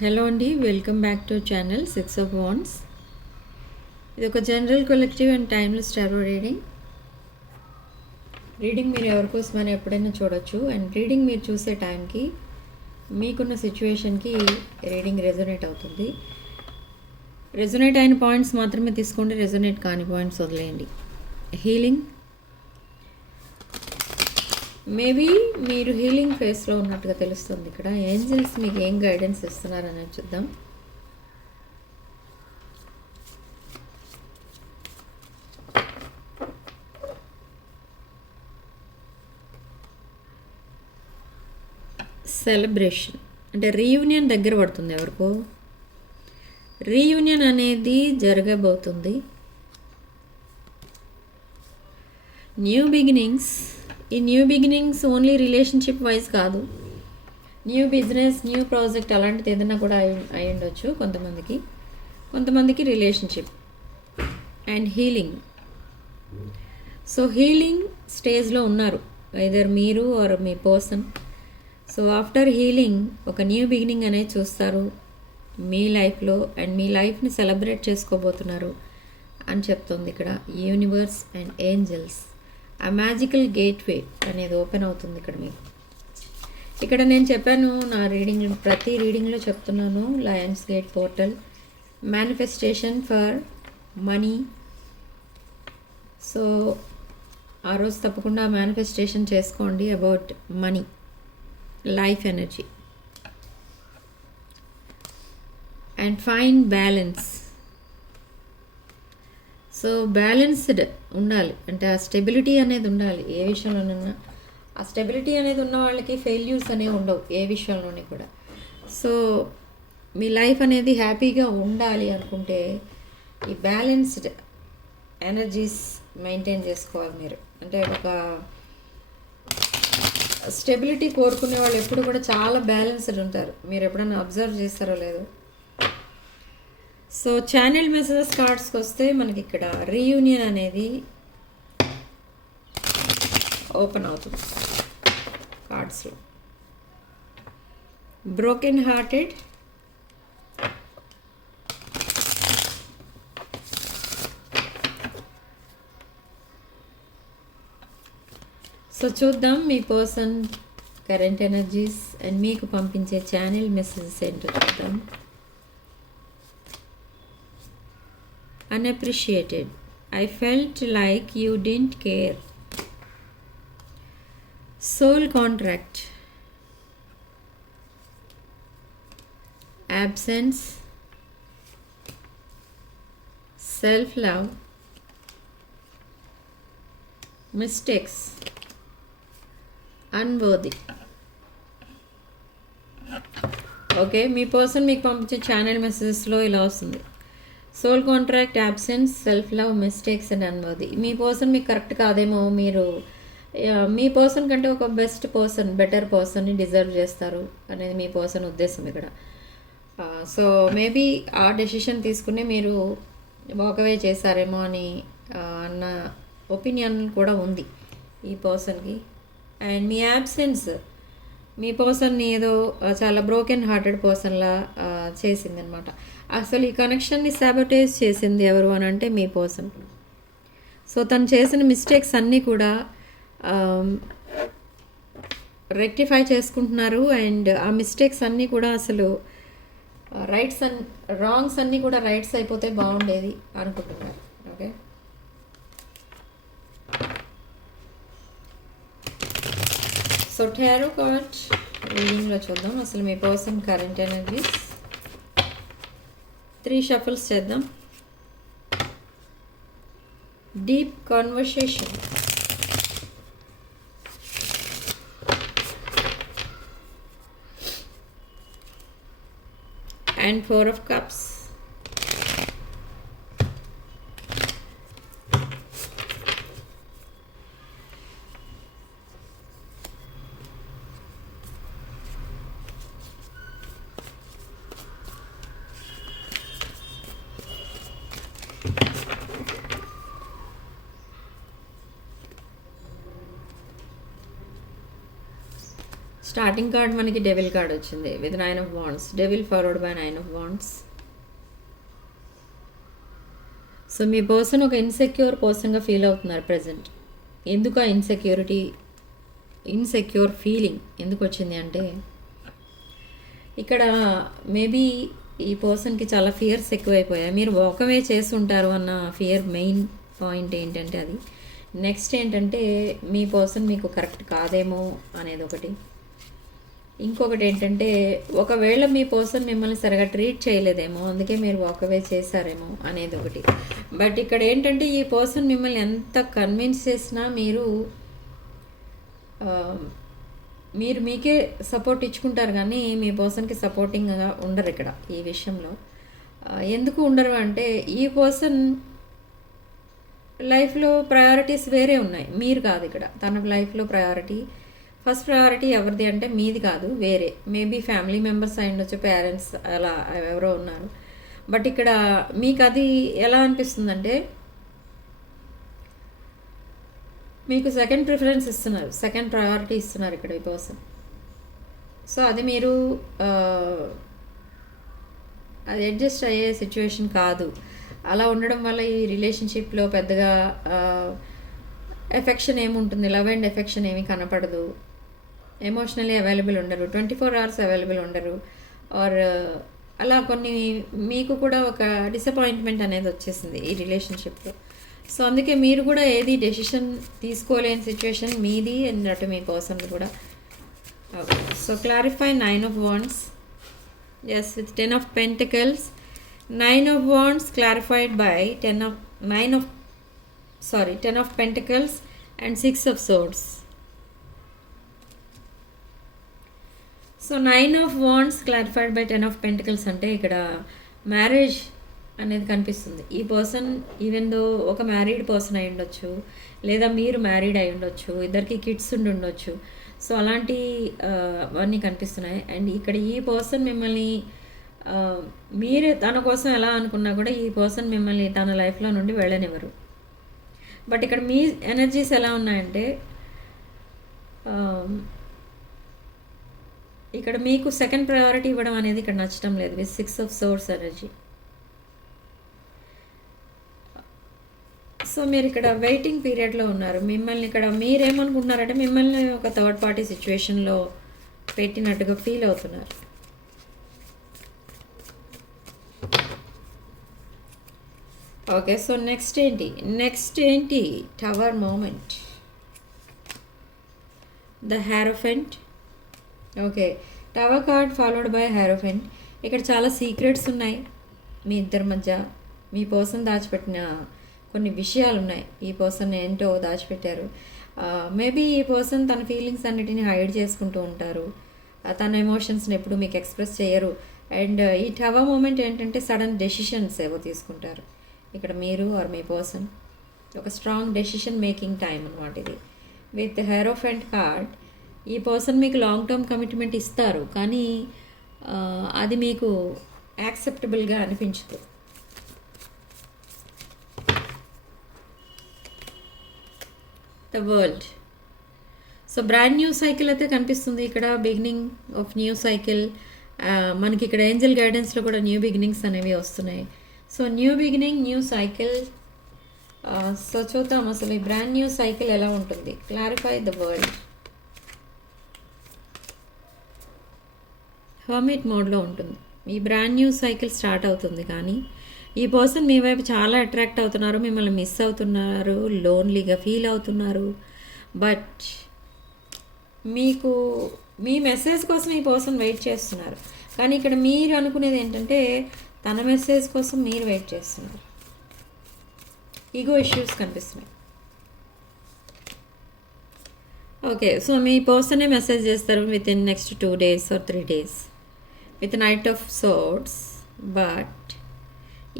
Hello అండి, welcome back to channel 6 of Wands. ఇది ఒక general collective and timeless tarot reading. మీరు ఎవరి కోసమని ఎప్పుడైనా చూడొచ్చు. అండ్ రీడింగ్ మీరు చూసే టైంకి మీకున్న సిచ్యువేషన్కి రీడింగ్ రెజొనేట్ అవుతుంది. రెజొనేట్ అయిన పాయింట్స్ మాత్రమే తీసుకోండి, రెజొనేట్ కాని పాయింట్స్ వదిలేయండి. హీలింగ్, మేబీ మీరు హీలింగ్ ఫేస్లో ఉన్నట్టుగా తెలుస్తుంది. ఇక్కడ ఏంజల్స్ మీకు ఏం గైడెన్స్ ఇస్తున్నారనేది చూద్దాం. సెలబ్రేషన్ అంటే రీయూనియన్ దగ్గర పడుతుంది. ఎవరికో రీయూనియన్ అనేది జరగబోతుంది. New beginnings. ఈ new beginnings only relationship wise కాదు, న్యూ బిజినెస్, న్యూ ప్రాజెక్ట్ అలాంటిది ఏదైనా కూడా అయి ఉండొచ్చు కొంతమందికి relationship and healing. So healing స్టేజ్లో ఉన్నారు ఐదర్ మీరు ఆర్ మీ పర్సన్. సో ఆఫ్టర్ హీలింగ్ ఒక న్యూ బిగినింగ్ అనేది చూస్తారు మీ లైఫ్లో అండ్ మీ లైఫ్ని సెలబ్రేట్ చేసుకోబోతున్నారు అని చెప్తుంది ఇక్కడ యూనివర్స్ అండ్ ఏంజల్స్. ఆ మ్యాజికల్ గేట్వే అనేది ఓపెన్ అవుతుంది ఇక్కడ మీకు. ఇక్కడ నేను చెప్పాను నా ప్రతి రీడింగ్లో చెప్తున్నాను, Lions gate portal, manifestation for money. So ఆ రోజు తప్పకుండా మేనిఫెస్టేషన్ చేసుకోండి about money, life energy and fine balance. So balanced ఉండాలి అంటే ఆ స్టెబిలిటీ అనేది ఉండాలి ఏ విషయంలోనైనా. ఆ స్టెబిలిటీ అనేది ఉన్న వాళ్ళకి ఫెయిల్యూర్స్ అనేవి ఉండవు ఏ విషయంలోనే కూడా. సో మీ లైఫ్ అనేది హ్యాపీగా ఉండాలి అనుకుంటే ఈ బ్యాలెన్స్డ్ ఎనర్జీస్ మెయింటైన్ చేసుకోవాలి మీరు. అంటే ఒక స్టెబిలిటీ కోరుకునే వాళ్ళు ఎప్పుడు కూడా చాలా బ్యాలెన్స్డ్ ఉంటారు. మీరు ఎప్పుడైనా అబ్జర్వ్ చేస్తారో లేదో. సో ఛానల్ మెసేజెస్ కార్డ్స్కి వస్తే మనకి ఇక్కడ రీయూనియన్ అనేది ఓపెన్ అవుతుంది కార్డ్స్లో. బ్రోకెన్ హార్టెడ్, సో చూద్దాం మీ పర్సన్ కరెంట్ ఎనర్జీస్ అండ్ మీకు పంపించే ఛానల్ మెసేజెస్ ఏంటో చూద్దాం. Unappreciated. I felt like you didn't care. Soul contract. Absence. Self-love. Mistakes. Unworthy. Okay, మీ పర్సన్ మీకు పంపించే ఛానల్ మెసేజెస్లో ఇలా వస్తుంది. Soul contract, absence, self love, mistakes and unworthy. మీ పర్సన్ మీకు కరెక్ట్ కాదేమో, మీరు మీ పర్సన్ కంటే ఒక బెస్ట్ పర్సన్, బెటర్ పర్సన్ని డిజర్వ్ చేస్తారు అనేది మీ పర్సన్ ఉద్దేశం ఇక్కడ. సో మేబీ ఆ డెసిషన్ తీసుకుని మీరు వాకవే చేశారేమో అని అన్న ఒపీనియన్ కూడా ఉంది ఈ పర్సన్కి. అండ్ మీ యాబ్సెన్స్ మీ పర్సన్ని ఏదో చాలా బ్రోకెన్ హార్టెడ్ పర్సన్లా చేసిందనమాట. అసలు ఈ కనెక్షన్ని సాబోటేజ్ చేసింది ఎవరు అని అంటే మీ పర్సన్. సో తను చేసిన మిస్టేక్స్ అన్నీ కూడా రెక్టిఫై చేసుకుంటున్నారు. అండ్ ఆ మిస్టేక్స్ అన్నీ కూడా అసలు రైట్స్ అండ్ రాంగ్స్ అన్నీ కూడా రైట్స్ అయిపోతే బాగుండేది అనుకుంటున్నారు. ఓకే, సో టారో కార్డ్ రీడింగ్లో చూద్దాం అసలు మీ పర్సన్ కరెంట్ ఎనర్జీస్. 3 షఫల్స్ చేద్దాం. Deep conversation, and 4 of Cups. Starting card మనకి డెవిల్ కార్డ్ వచ్చింది with 9 of wands, devil followed by 9 of wands. So me person ఒక ఇన్సెక్యూర్ పర్సన్గా ఫీల్ అవుతున్నారు ప్రజెంట్. ఎందుకు ఆ ఇన్సెక్యూర్ ఫీలింగ్ ఎందుకు వచ్చింది అంటే, ఇక్కడ మేబీ ఈ పర్సన్కి చాలా ఫియర్స్ ఎక్కువైపోయాయి. మీరు వాకవే చేస్తుంటారు అన్న ఫియర్ మెయిన్ పాయింట్ ఏంటంటే అది. నెక్స్ట్ ఏంటంటే మీ పర్సన్ మీకు కరెక్ట్ కాదేమో అనేది ఒకటి. ఇంకొకటి ఏంటంటే ఒకవేళ మీ పర్సన్ మిమ్మల్ని సరిగా ట్రీట్ చేయలేదేమో, అందుకే మీరు వాకవే చేశారేమో అనేది ఒకటి. బట్ ఇక్కడ ఏంటంటే ఈ పర్సన్ మిమ్మల్ని ఎంత కన్విన్స్ చేసినా మీరు మీకే సపోర్ట్ ఇచ్చుకుంటారు, కానీ మీ పర్సన్కి సపోర్టింగ్గా ఉండరు ఇక్కడ ఈ విషయంలో. ఎందుకు ఉండరు అంటే ఈ పర్సన్ లైఫ్లో ప్రయారిటీస్ వేరే ఉన్నాయి, మీరు కాదు. ఇక్కడ తన లైఫ్లో ఫస్ట్ ప్రయారిటీ ఎవరిది అంటే మీది కాదు, వేరే. మేబీ ఫ్యామిలీ మెంబర్స్ అయి ఉండొచ్చు, పేరెంట్స్ అలా ఎవరో ఉన్నారు. బట్ ఇక్కడ మీకు అది ఎలా అనిపిస్తుందంటే మీకు సెకండ్ ప్రిఫరెన్స్ ఇస్తున్నారు, సెకండ్ ప్రయారిటీ ఇస్తున్నారు ఇక్కడ ఈ పర్సన్. సో అది మీరు అది అడ్జస్ట్ అయ్యే సిచ్యువేషన్ కాదు. అలా ఉండడం వల్ల ఈ రిలేషన్షిప్లో పెద్దగా ఎఫెక్షన్ ఏముంటుంది, లవ్ అండ్ ఎఫెక్షన్ ఏమీ కనపడదు. ఎమోషనల్లీ అవైలబుల్ ఉండరు, 24 hours అవైలబుల్ ఉండరు. ఆర్ అలా కొన్ని మీకు కూడా ఒక డిసప్పాయింట్మెంట్ అనేది వచ్చేసింది ఈ రిలేషన్షిప్లో. సో అందుకే మీరు కూడా ఏది డెసిషన్ తీసుకోలేని సిచ్యువేషన్ మీది అన్నట్టు మీ పర్సన్ కూడా. Okay, so clarify 9 of wands. Yes, with 10 of pentacles. 9 of wands clarified by 10 of pentacles and 6 of swords. So 9 of wands clarified by 10 of pentacles అంటే ఇక్కడ మ్యారేజ్ అనేది కనిపిస్తుంది. ఈ పర్సన్ ఈవెన్ దో ఒక మ్యారీడ్ పర్సన్ అయి ఉండొచ్చు, లేదా మీరు మ్యారీడ్ అయి ఉండొచ్చు, ఇద్దరికి కిడ్స్ ఉండి ఉండొచ్చు. సో అలాంటి అవన్నీ కనిపిస్తున్నాయి. అండ్ ఇక్కడ ఈ పర్సన్ మిమ్మల్ని మీరే తన కోసం ఎలా అనుకున్నా కూడా ఈ పర్సన్ మిమ్మల్ని తన లైఫ్లో నుండి వెళ్ళనివ్వరు. బట్ ఇక్కడ మీ ఎనర్జీస్ ఎలా ఉన్నాయంటే ఇక్కడ మీకు సెకండ్ ప్రయారిటీ ఇవ్వడం అనేది ఇక్కడ నచ్చడం లేదు with 6 of swords energy. So మీరు ఇక్కడ వెయిటింగ్ పీరియడ్లో ఉన్నారు. మిమ్మల్ని ఇక్కడ మీరేమనుకుంటున్నారంటే మిమ్మల్ని ఒక థర్డ్ పార్టీ సిచ్యువేషన్లో పెట్టినట్టుగా ఫీల్ అవుతున్నారు. ఓకే, సో నెక్స్ట్ ఏంటి tower moment, the hierophant. Okay, tower card followed by hierophant. ఇక్కడ చాలా సీక్రెట్స్ ఉన్నాయి మీ ఇద్దరి మధ్య. మీ పర్సన్ దాచిపెట్టిన కొన్ని విషయాలు ఉన్నాయి, ఈ పర్సన్ ఏంటో దాచిపెట్టారు. మేబీ ఈ పర్సన్ తన ఫీలింగ్స్ అన్నిటిని హైడ్ చేసుకుంటూ ఉంటారు, తన ఎమోషన్స్ని ఎప్పుడు మీకు ఎక్స్ప్రెస్ చేయరు. అండ్ ఈ టవర్ మూమెంట్ ఏంటంటే సడన్ డెసిషన్స్ ఏవో తీసుకుంటారు ఇక్కడ మీరు ఆర్ మీ పర్సన్. ఒక స్ట్రాంగ్ డెసిషన్ మేకింగ్ టైం అనమాట ఇది. విత్ హెరోఫెంట్ కార్డ్ ఈ పర్సన్ మీకు లాంగ్ టర్మ్ కమిట్మెంట్ ఇస్తారు, కానీ అది మీకు యాక్సెప్టబుల్గా అనిపించదు. The world. So brand new cycle అయితే కనిపిస్తుంది ఇక్కడ, బిగినింగ్ ఆఫ్ న్యూ సైకిల్. మనకి ఇక్కడ ఏంజల్ గైడెన్స్లో కూడా న్యూ బిగినింగ్స్ అనేవి వస్తున్నాయి. So new beginning, new cycle. So చూద్దాం అసలు ఈ బ్రాండ్ న్యూ సైకిల్ ఎలా ఉంటుంది. Clarify the world. హర్మిట్ మోడ్లో ఉంటుంది. ఈ బ్రాండ్ న్యూ సైకిల్ స్టార్ట్ అవుతుంది, కానీ ఈ పర్సన్ మీ వైపు చాలా అట్రాక్ట్ అవుతున్నారు, మిమ్మల్ని మిస్ అవుతున్నారు, లోన్లీగా ఫీల్ అవుతున్నారు. బట్ మీకు మీ మెసేజ్ కోసం ఈ పర్సన్ వెయిట్ చేస్తున్నారు, కానీ ఇక్కడ మీరు అనుకునేది ఏంటంటే తన మెసేజ్ కోసం మీరు వెయిట్ చేస్తున్నారు. ఈగో ఇష్యూస్ కనిపిస్తున్నాయి. ఓకే, సో మీ పర్సనే మెసేజ్ చేస్తారు with in next 2 days or 3 days with knight of swords. But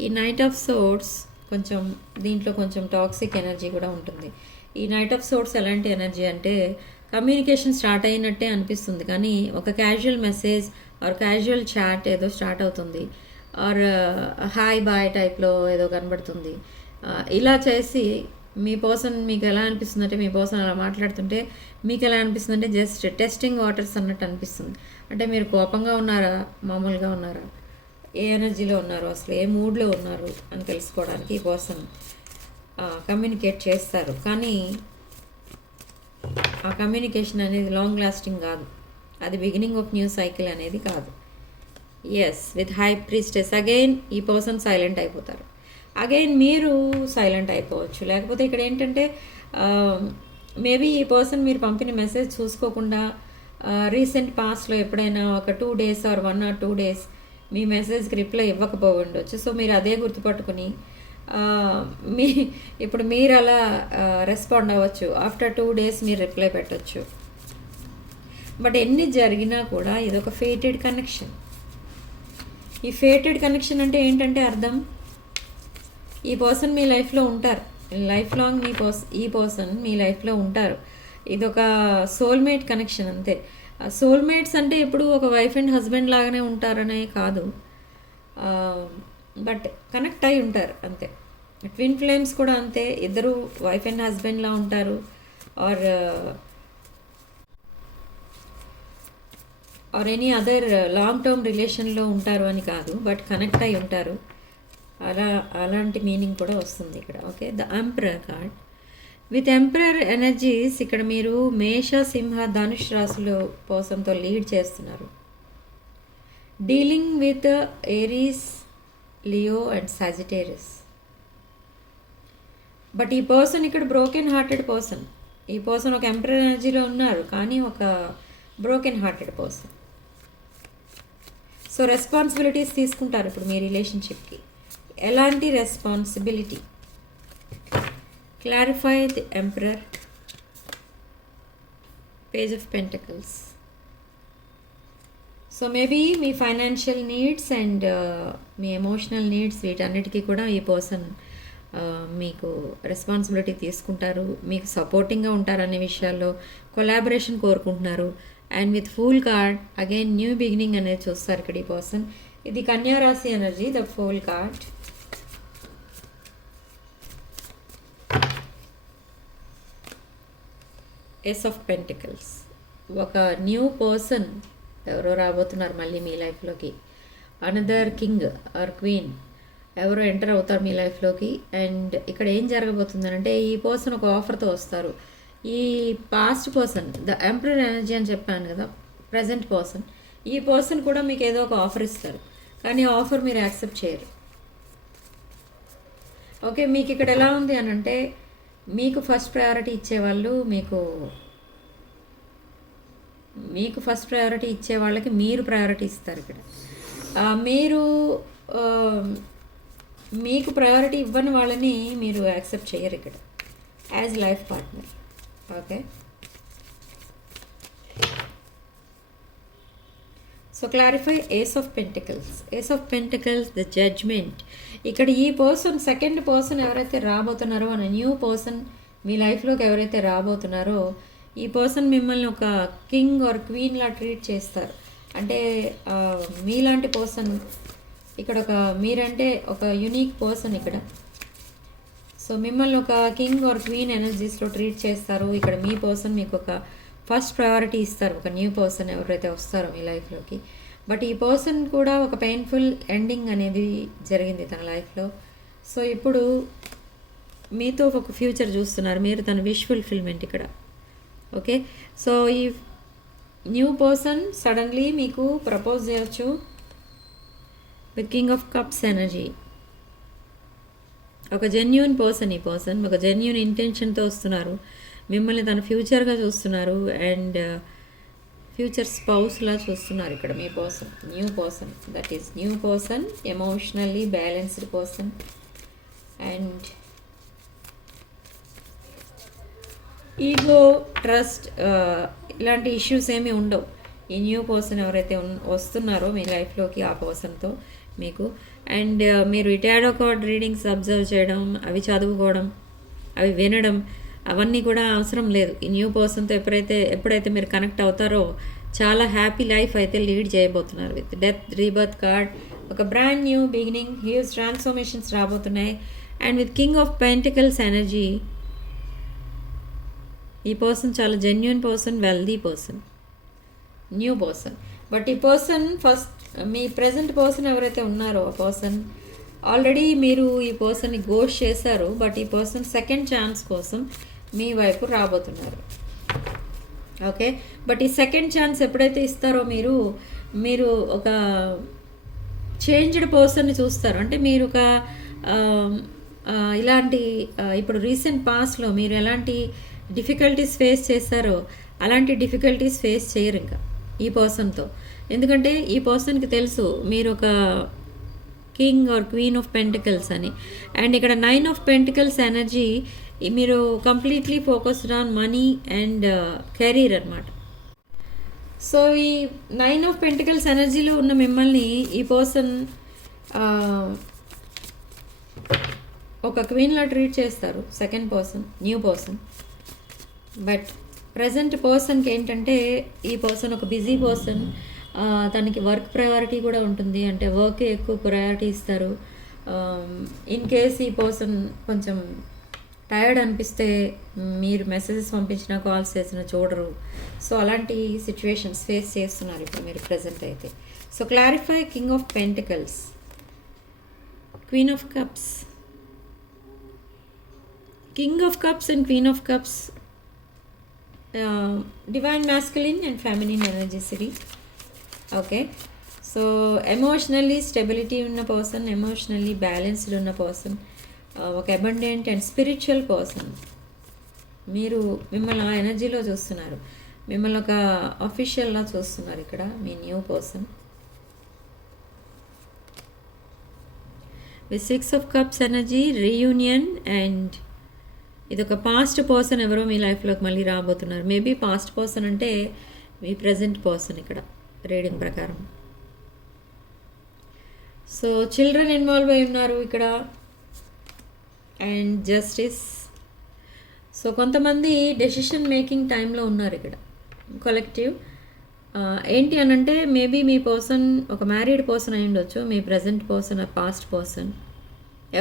ఈ నైట్ ఆఫ్ సోర్డ్స్ కొంచెం దీంట్లో కొంచెం టాక్సిక్ ఎనర్జీ కూడా ఉంటుంది. ఈ నైట్ ఆఫ్ సోర్డ్స్ ఎలాంటి ఎనర్జీ అంటే కమ్యూనికేషన్ స్టార్ట్ అయినట్టే అనిపిస్తుంది, కానీ ఒక casual message or casual chat ఏదో స్టార్ట్ అవుతుంది, ఆర్ హాయ్ బాయ్ టైప్లో ఏదో కనబడుతుంది. ఇలా చేసి మీ పర్సన్ మీకు ఎలా అనిపిస్తుంది అంటే, మీ పర్సన్ అలా మాట్లాడుతుంటే మీకు ఎలా అనిపిస్తుంది అంటే జస్ట్ టెస్టింగ్ వాటర్స్ అన్నట్టు అనిపిస్తుంది. అంటే మీరు కోపంగా ఉన్నారా, మామూలుగా ఉన్నారా, ఏ ఎనర్జీలో ఉన్నారు, అసలు ఏ మూడ్లో ఉన్నారు అని తెలుసుకోవడానికి ఈ పర్సన్ కమ్యూనికేట్ చేస్తారు. కానీ ఆ కమ్యూనికేషన్ అనేది లాంగ్ లాస్టింగ్ కాదు, అది బిగినింగ్ ఆఫ్ న్యూ సైకిల్ అనేది కాదు. Yes, with high priestess again ఈ పర్సన్ సైలెంట్ అయిపోతారు. అగైన్ మీరు సైలెంట్ అయిపోవచ్చు. లేకపోతే ఇక్కడ ఏంటంటే మేబీ ఈ పర్సన్ మీరు పంపిన మెసేజ్ చూసుకోకుండా రీసెంట్ పాస్ట్లో ఎప్పుడైనా ఒక 2 days ఆర్ 1 or 2 days మీ మెసేజ్కి రిప్లై ఇవ్వకపోవచ్చు. సో మీరు అదే గుర్తుపట్టుకుని ఇప్పుడు మీరు అలా రెస్పాండ్ అవ్వచ్చు. ఆఫ్టర్ 2 days మీరు రిప్లై పెట్టచ్చు. బట్ ఎన్ని జరిగినా కూడా ఇదొక ఫేటెడ్ కనెక్షన్. ఈ ఫేటెడ్ కనెక్షన్ అంటే ఏంటంటే అర్థం, ఈ పర్సన్ మీ లైఫ్లో ఉంటారు, లైఫ్ లాంగ్ ఈ పర్సన్ మీ లైఫ్లో ఉంటారు. ఇదొక సోల్మేట్ కనెక్షన్ అంతే. సోల్మేట్స్ అంటే ఎప్పుడు ఒక వైఫ్ అండ్ హస్బెండ్ లాగానే ఉంటారనే కాదు, బట్ కనెక్ట్ అయి ఉంటారు అంతే. ట్విన్ ఫ్లేమ్స్ కూడా అంతే, ఇద్దరు వైఫ్ అండ్ హస్బెండ్లా ఉంటారు are any other long term రిలేషన్లో ఉంటారు అని కాదు, బట్ కనెక్ట్ అయి ఉంటారు. అలాంటి మీనింగ్ కూడా వస్తుంది ఇక్కడ. Okay, the emperor card. With emperor energies ఇక్కడ మీరు మేష, సింహ, ధనుష్ రాశుల పర్సన్తో లీడ్ చేస్తున్నారు. Dealing with Aries, Leo and Sagittarius. But ఈ పర్సన్ ఇక్కడ బ్రోకెన్ హార్టెడ్ పర్సన్. ఈ పర్సన్ ఒక ఎంపరర్ ఎనర్జీలో ఉన్నారు, కానీ ఒక broken hearted person. So responsibilities తీసుకుంటారు ఇప్పుడు మీ రిలేషన్షిప్కి. ఎలాంటి responsibility? Clarify the emperor, page of pentacles. So maybe me financial needs and me emotional needs వీటన్నిటికీ కూడా ఈ పర్సన్ మీకు రెస్పాన్సిబిలిటీ తీసుకుంటారు, మీకు సపోర్టింగ్గా ఉంటారు అనే విషయాల్లో కొలాబరేషన్ కోరుకుంటున్నారు. And with fool card again new beginning అనేది చూస్తారు ఇక్కడ ఈ పర్సన్. ఇది కన్యా రాశి energy, the fool card. Ace of pentacles. ఒక న్యూ పర్సన్ ఎవరో రాబోతున్నారు మళ్ళీ మీ లైఫ్లోకి. అనదర్ కింగ్ ఆర్ క్వీన్ ఎవరో ఎంటర్ అవుతారు మీ లైఫ్లోకి. అండ్ ఇక్కడ ఏం జరగబోతుంది అంటే ఈ పర్సన్ ఒక ఆఫర్తో వస్తారు. ఈ past person, the emperor energy అని చెప్పాను కదా, ప్రజెంట్ పర్సన్, ఈ పర్సన్ కూడా మీకు ఏదో ఒక ఆఫర్ ఇస్తారు, కానీ ఆఫర్ మీరు యాక్సెప్ట్ చేయరు. ఓకే, మీకు ఇక్కడ ఎలా ఉంది అని అంటే మీకు ఫస్ట్ ప్రయారిటీ ఇచ్చేవాళ్ళు మీకు ఫస్ట్ ప్రయారిటీ ఇచ్చే వాళ్ళకి మీరు ప్రయారిటీ ఇస్తారు. ఇక్కడ మీకు ప్రయారిటీ ఇవ్వని వాళ్ళని మీరు యాక్సెప్ట్ చేయరు ఇక్కడ as life partner. Okay, so clarify ace of pentacles. Ace of pentacles, the judgement. ఇక్కడ ఈ పర్సన్, సెకండ్ పర్సన్ ఎవరైతే రాబోతున్నారో, అనే న్యూ పర్సన్ మీ లైఫ్లోకి ఎవరైతే రాబోతున్నారో, ఈ పర్సన్ మిమ్మల్ని ఒక కింగ్ ఆర్ క్వీన్లా ట్రీట్ చేస్తారు. అంటే మీలాంటి పర్సన్ ఇక్కడ మీరంటే ఒక యునీక్ పర్సన్ ఇక్కడ. సో మిమ్మల్ని ఒక కింగ్ ఆర్ క్వీన్ ఎనర్జీస్లో ట్రీట్ చేస్తారు. ఇక్కడ మీ పర్సన్ మీకు ఒక ఫస్ట్ ప్రయారిటీ ఇస్తారు, ఒక న్యూ పర్సన్ ఎవరైతే వస్తారో మీ లైఫ్లోకి. బట్ ఈ పర్సన్ కూడా ఒక పెయిన్ఫుల్ ఎండింగ్ అనేది జరిగింది తన లైఫ్లో. సో ఇప్పుడు మీతో ఒక ఫ్యూచర్ చూస్తున్నారు, మీరు తన విష్ ఫుల్ఫిల్మెంట్ ఇక్కడ. ఓకే, సో ఈ న్యూ పర్సన్ సడన్లీ మీకు ప్రపోజ్ చేయొచ్చు with king of cups energy. ఒక జెన్యూన్ పర్సన్, ఈ పర్సన్ ఒక జెన్యూన్ ఇంటెన్షన్తో వస్తున్నారు, మిమ్మల్ని తన ఫ్యూచర్గా చూస్తున్నారు అండ్ ఫ్యూచర్ స్పౌస్లా చూస్తున్నారు ఇక్కడ మీ person. New person, that is new person, emotionally balanced person. And ego, trust ఇలాంటి ఇష్యూస్ ఏమీ ఉండవు ఈ న్యూ పర్సన్ ఎవరైతే వస్తున్నారో మీ లైఫ్లోకి ఆ పర్సన్తో మీకు. అండ్ మీరు ఈ టారో కార్డ్ రీడింగ్స్ అబ్జర్వ్ చేయడం, అవి చదువుకోవడం, అవి వినడం, అవన్నీ కూడా అవసరం లేదు. ఈ న్యూ పర్సన్తో ఎప్పుడైతే మీరు కనెక్ట్ అవుతారో చాలా హ్యాపీ లైఫ్ అయితే లీడ్ చేయబోతున్నారు. విత్ డెత్ రీబర్త్ కార్డ్, ఒక brand new beginning, huge transformations రాబోతున్నాయి. And with king of pentacles energy, ఈ పర్సన్ చాలా genuine person, wealthy person, new person. But ఈ పర్సన్ ఫస్ట్, మీ ప్రజెంట్ పర్సన్ ఎవరైతే ఉన్నారో ఆ పర్సన్ ఆల్రెడీ మీరు ఈ పర్సన్ని గోష్ చేశారు. బట్ ఈ పర్సన్ సెకండ్ ఛాన్స్ కోసం మీ వైపు రాబోతున్నారు. ఓకే, బట్ ఈ సెకండ్ ఛాన్స్ ఎప్పుడైతే ఇస్తారో మీరు ఒక చేంజ్డ్ పర్సన్ని చూస్తారు. అంటే మీరు ఒక ఇలాంటి ఇప్పుడు రీసెంట్ పాస్ట్లో మీరు ఎలాంటి డిఫికల్టీస్ ఫేస్ చేశారో అలాంటి డిఫికల్టీస్ ఫేస్ చేయరు ఇంకా ఈ పర్సన్తో. ఎందుకంటే ఈ పర్సన్కి తెలుసు మీరు ఒక king or queen of pentacles అని. అండ్ ఇక్కడ 9 ఆఫ్ పెంటికల్స్ ఎనర్జీ, మీరు completely focused on money and career అనమాట. సో ఈ 9 ఆఫ్ పెంటికల్స్ ఎనర్జీలో ఉన్న మిమ్మల్ని ఈ పర్సన్ ఒక క్వీన్లా ట్రీట్ చేస్తారు, second person, new person. But present పర్సన్కి ఏంటంటే ఈ పర్సన్ ఒక బిజీ పర్సన్, తనకి వర్క్ ప్రయారిటీ కూడా ఉంటుంది. అంటే వర్క్ ఎక్కువ ప్రయారిటీ ఇస్తారు. ఇన్ కేస్ ఈ పర్సన్ కొంచెం టైర్డ్ అనిపిస్తే మీరు మెసేజెస్ పంపించినా, కాల్స్ చేసినా చూడరు. సో అలాంటి సిచ్యువేషన్స్ ఫేస్ చేస్తున్నారు ఇప్పుడు మీరు ప్రజెంట్ అయితే. So clarify king of pentacles, queen of cups, king of cups and queen of cups, divine masculine and feminine energy series. Okay, so emotionally stability ఉన్న person, emotionally balanced ఉన్న person, ఒక abundant and spiritual person. మీరు మిమ్మల్ని ఆ ఎనర్జీలో చూస్తున్నారు, మిమ్మల్ని ఒక అఫీషియల్లా చూస్తున్నారు ఇక్కడ మీ new person. With 6 of cups energy, reunion. And ఇది ఒక పాస్ట్ పర్సన్ ఎవరో మీ లైఫ్లోకి మళ్ళీ రాబోతున్నారు. మేబీ పాస్ట్ పర్సన్ అంటే మీ ప్రజెంట్ పర్సన్ ఇక్కడ రీడింగ్ ప్రకారం. సో చిల్డ్రన్ ఇన్వాల్వ్ అయి ఉన్నారు ఇక్కడ. And justice. సో కొంతమంది డెసిషన్ మేకింగ్ టైంలో ఉన్నారు ఇక్కడ, కలెక్టివ్. ఏంటి అనంటే మేబీ మీ పర్సన్ ఒక మ్యారీడ్ పర్సన్ అయి ఉండొచ్చు, మీ ప్రజెంట్ పర్సన్, ఆ పాస్ట్ పర్సన్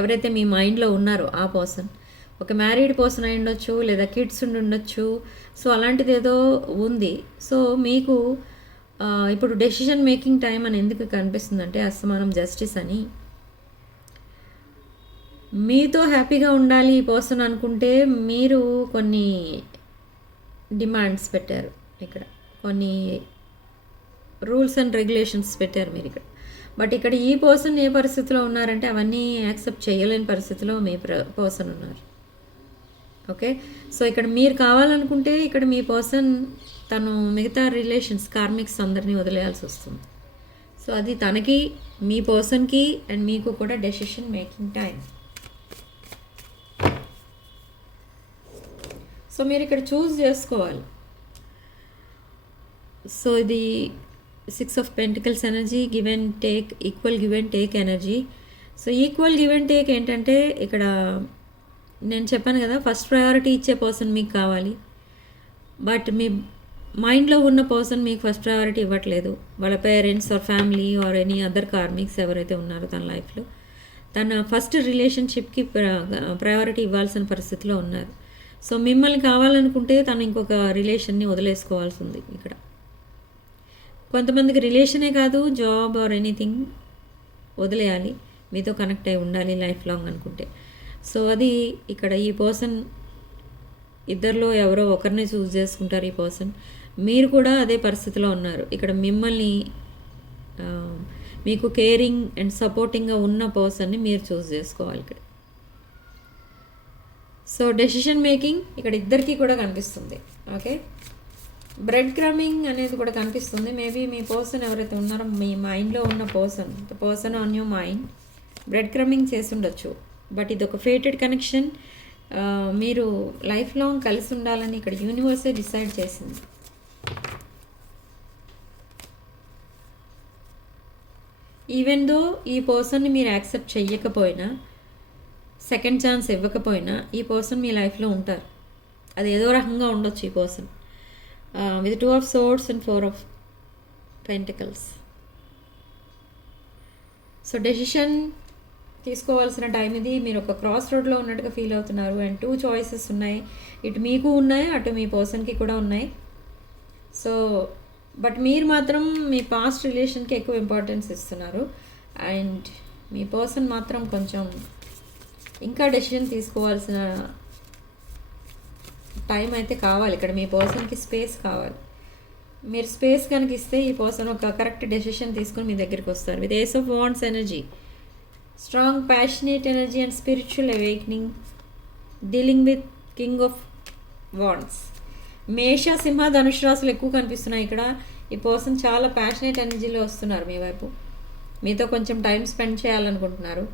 ఎవరైతే మీ మైండ్లో ఉన్నారో ఆ పర్సన్ ఒక మ్యారీడ్ పర్సన్ అయి ఉండొచ్చు, లేదా కిడ్స్ ఉండి ఉండొచ్చు. సో అలాంటిది ఏదో ఉంది. సో మీకు ఇప్పుడు డెసిషన్ మేకింగ్ టైం అని ఎందుకు కనిపిస్తుందంటే అస్తమానం జస్టిస్ అని. మీతో హ్యాపీగా ఉండాలి ఈ పర్సన్ అనుకుంటే మీరు కొన్ని డిమాండ్స్ పెట్టారు ఇక్కడ, కొన్ని రూల్స్ అండ్ రెగ్యులేషన్స్ పెట్టారు మీరు ఇక్కడ. బట్ ఇక్కడ ఈ పర్సన్ ఏ పరిస్థితిలో ఉన్నారంటే అవన్నీ యాక్సెప్ట్ చేయలేని పరిస్థితిలో మీ పర్సన్ ఉన్నారు. ఓకే, సో ఇక్కడ మీరు కావాలనుకుంటే ఇక్కడ మీ పర్సన్ తను మిగతా రిలేషన్స్, కార్మిక్స్ అందరినీ వదిలేయాల్సి వస్తుంది. సో అది తనకి, మీ పర్సన్కి అండ్ మీకు కూడా డెసిషన్ మేకింగ్ టైం. సో మీరు ఇక్కడ చూస్ చేసుకోవాలి. సో ఇది 6 of pentacles energy, give and take, equal give and take energy. So equal give and take ఏంటంటే ఇక్కడ నేను చెప్పాను కదా, ఫస్ట్ ప్రయారిటీ ఇచ్చే పర్సన్ మీకు కావాలి. బట్ మీ మైండ్లో ఉన్న పర్సన్ మీకు ఫస్ట్ ప్రయారిటీ ఇవ్వట్లేదు. వాళ్ళ parents or family or any other karmics ఎవరైతే ఉన్నారో తన లైఫ్లో తన ఫస్ట్ రిలేషన్షిప్కి ప్రయారిటీ ఇవ్వాల్సిన పరిస్థితిలో ఉన్నారు. సో మిమ్మల్ని కావాలనుకుంటే తను ఇంకొక రిలేషన్ని వదిలేసుకోవాల్సి ఉంది ఇక్కడ. కొంతమందికి రిలేషనే కాదు, జాబ్ ఆర్ ఎనీథింగ్ వదిలేయాలి, మీతో కనెక్ట్ అయి ఉండాలి లైఫ్ లాంగ్ అనుకుంటే. సో అది ఇక్కడ ఈ పర్సన్ ఇద్దరిలో ఎవరో ఒకరిని చూస్ చేసుకుంటారు ఈ పర్సన్. మీరు కూడా అదే పరిస్థితిలో ఉన్నారు ఇక్కడ. మిమ్మల్ని మీకు కేరింగ్ అండ్ సపోర్టింగ్గా ఉన్న పర్సన్ని మీరు చూస్ చేసుకోవాలి ఇక్కడ. సో డెసిషన్ మేకింగ్ ఇక్కడ ఇద్దరికీ కూడా కనిపిస్తుంది. ఓకే, బ్రెడ్ క్రమింగ్ అనేది కూడా కనిపిస్తుంది. మేబీ మీ పర్సన్ ఎవరైతే ఉన్నారో మీ మైండ్లో ఉన్న person on your mind bread crumbing చేసి ఉండొచ్చు. బట్ ఇది ఒక ఫేటెడ్ కనెక్షన్. మీరు లైఫ్ లాంగ్ కలిసి ఉండాలని ఇక్కడ యూనివర్సే డిసైడ్ చేసింది. ఈవెన్ దో ఈ పర్సన్ని మీరు యాక్సెప్ట్ చెయ్యకపోయినా, సెకండ్ ఛాన్స్ ఇవ్వకపోయినా ఈ పర్సన్ మీ లైఫ్లో ఉంటారు. అది ఏదో రకంగా ఉండొచ్చు ఈ person. With 2 of swords and 4 of pentacles. So decision తీసుకోవాల్సిన టైం ఇది. మీరు ఒక క్రాస్ రోడ్లో ఉన్నట్టుగా ఫీల్ అవుతున్నారు. అండ్ 2 చాయిసెస్ ఉన్నాయి. ఇటు మీకు ఉన్నాయి, అటు మీ పర్సన్కి కూడా ఉన్నాయి. సో బట్ మీరు మాత్రం మీ పాస్ట్ రిలేషన్కి ఎక్కువ ఇంపార్టెన్స్ ఇస్తున్నారు. అండ్ మీ పర్సన్ మాత్రం కొంచెం ఇంకా డెసిషన్ తీసుకోవాల్సిన టైం అయితే కావాలి. ఇక్కడ మీ పర్సన్కి స్పేస్ కావాలి. మీరు స్పేస్ కనుక ఇస్తే ఈ పర్సన్ ఒక కరెక్ట్ డెసిషన్ తీసుకుని మీ దగ్గరికి వస్తారు. With ace of wands energy, strong passionate energy and spiritual awakening, dealing with king of wands. Mesha, Simha, Dhanush రాశులు ఎక్కువ కనిపిస్తున్నాయి ఇక్కడ. ఈ పర్సన్ చాలా ప్యాషనేట్ ఎనర్జీలో వస్తున్నారు మీ వైపు. మీతో కొంచెం టైం స్పెండ్ చేయాలనుకుంటున్నారు.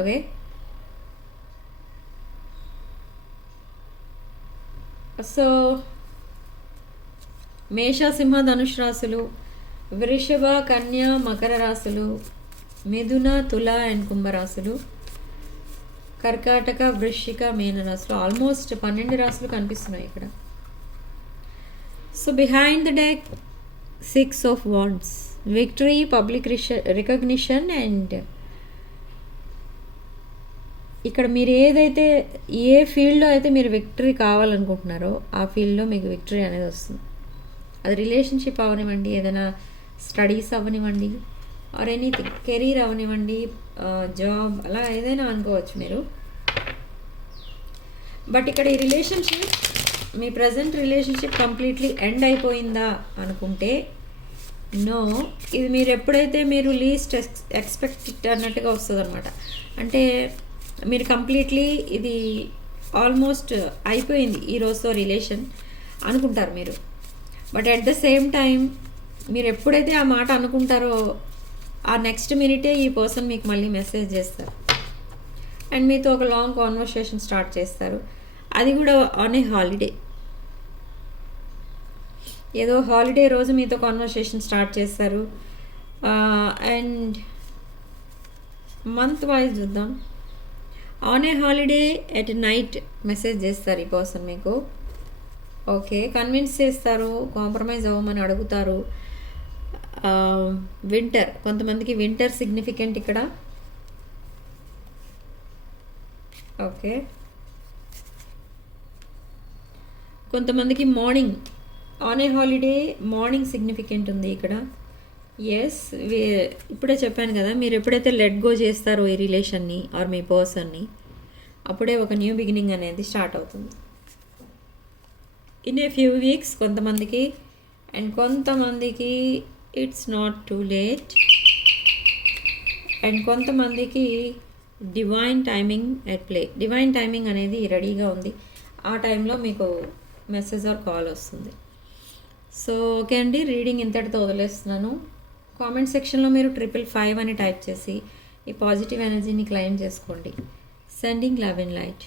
ఓకే, సో మేష, సింహ, ధనుష్ రాశులు, వృషభ, కన్య, మకర రాశులు, మిథున, తుల అండ్ కుంభరాశులు, కర్కాటక, వృశ్చిక, మీన రాశులు. ఆల్మోస్ట్ 12 రాశులు కనిపిస్తున్నాయి ఇక్కడ. So behind the deck 6 of wands, victory, public recognition and ఇక్కడ మీరు ఏదైతే ఏ ఫీల్డ్లో అయితే మీరు విక్టరీ కావాలనుకుంటున్నారో ఆ ఫీల్డ్లో మీకు విక్టరీ అనేది వస్తుంది. అది రిలేషన్షిప్ అవనివ్వండి, ఏదైనా స్టడీస్ అవనివ్వండి, ఆర్ ఎనీథింగ్, కెరీర్ అవనివ్వండి, జాబ్, అలా ఏదైనా అనుకోవచ్చు మీరు. బట్ ఇక్కడ ఈ రిలేషన్షిప్, మీ ప్రజెంట్ రిలేషన్షిప్ కంప్లీట్లీ ఎండ్ అయిపోయిందా అనుకుంటే నో. ఇది మీరు ఎప్పుడైతే మీరు లీస్ట్ ఎక్స్పెక్ట్ అన్నట్టుగా వస్తుంది అనమాట. అంటే మీరు కంప్లీట్లీ ఇది ఆల్మోస్ట్ అయిపోయింది ఈ రోజుతో రిలేషన్ అనుకుంటారు మీరు. But at the same time మీరు ఎప్పుడైతే ఆ మాట అనుకుంటారో ఆ నెక్స్ట్ మినిటే ఈ పర్సన్ మీకు మళ్ళీ మెసేజ్ చేస్తారు అండ్ మీతో ఒక లాంగ్ కాన్వర్సేషన్ స్టార్ట్ చేస్తారు. అది కూడా ఆన్ ఏ హాలిడే. ఏదో హాలిడే రోజు మీతో కాన్వర్సేషన్ స్టార్ట్ చేస్తారు. అండ్ మంత్ వైజ్ చూద్దాం. On a holiday at night message చేస్తారు ఈ పర్సన్ మీకు. ఓకే, కన్విన్స్ చేస్తారు, కాంప్రమైజ్ అవ్వమని అడుగుతారు. వింటర్, కొంతమందికి వింటర్ సిగ్నిఫికెంట్ ఇక్కడ. ఓకే, కొంతమందికి morning, on a holiday morning significant ఉంది ఇక్కడ. ఎస్, ఇప్పుడే చెప్పాను కదా, మీరు ఎప్పుడైతే లెట్ గో చేస్తారో ఈ రిలేషన్ని ఆర్ మీ పర్సన్ని, అప్పుడే ఒక న్యూ బిగినింగ్ అనేది స్టార్ట్ అవుతుంది. ఇన్ ఏ ఫ్యూ వీక్స్ కొంతమందికి, అండ్ కొంతమందికి it's not too late, and కొంతమందికి divine timing at play. Divine timing అనేది రెడీగా ఉంది. ఆ టైంలో మీకు మెసేజ్ ఆర్ కాల్ వస్తుంది. సో ఓకే అండి, రీడింగ్ ఇంతటితో వదిలేస్తున్నాను. కామెంట్ సెక్షన్లో మీరు 555 అని టైప్ చేసి ఈ పాజిటివ్ ఎనర్జీని క్లెయిమ్ చేసుకోండి. Sending love and light.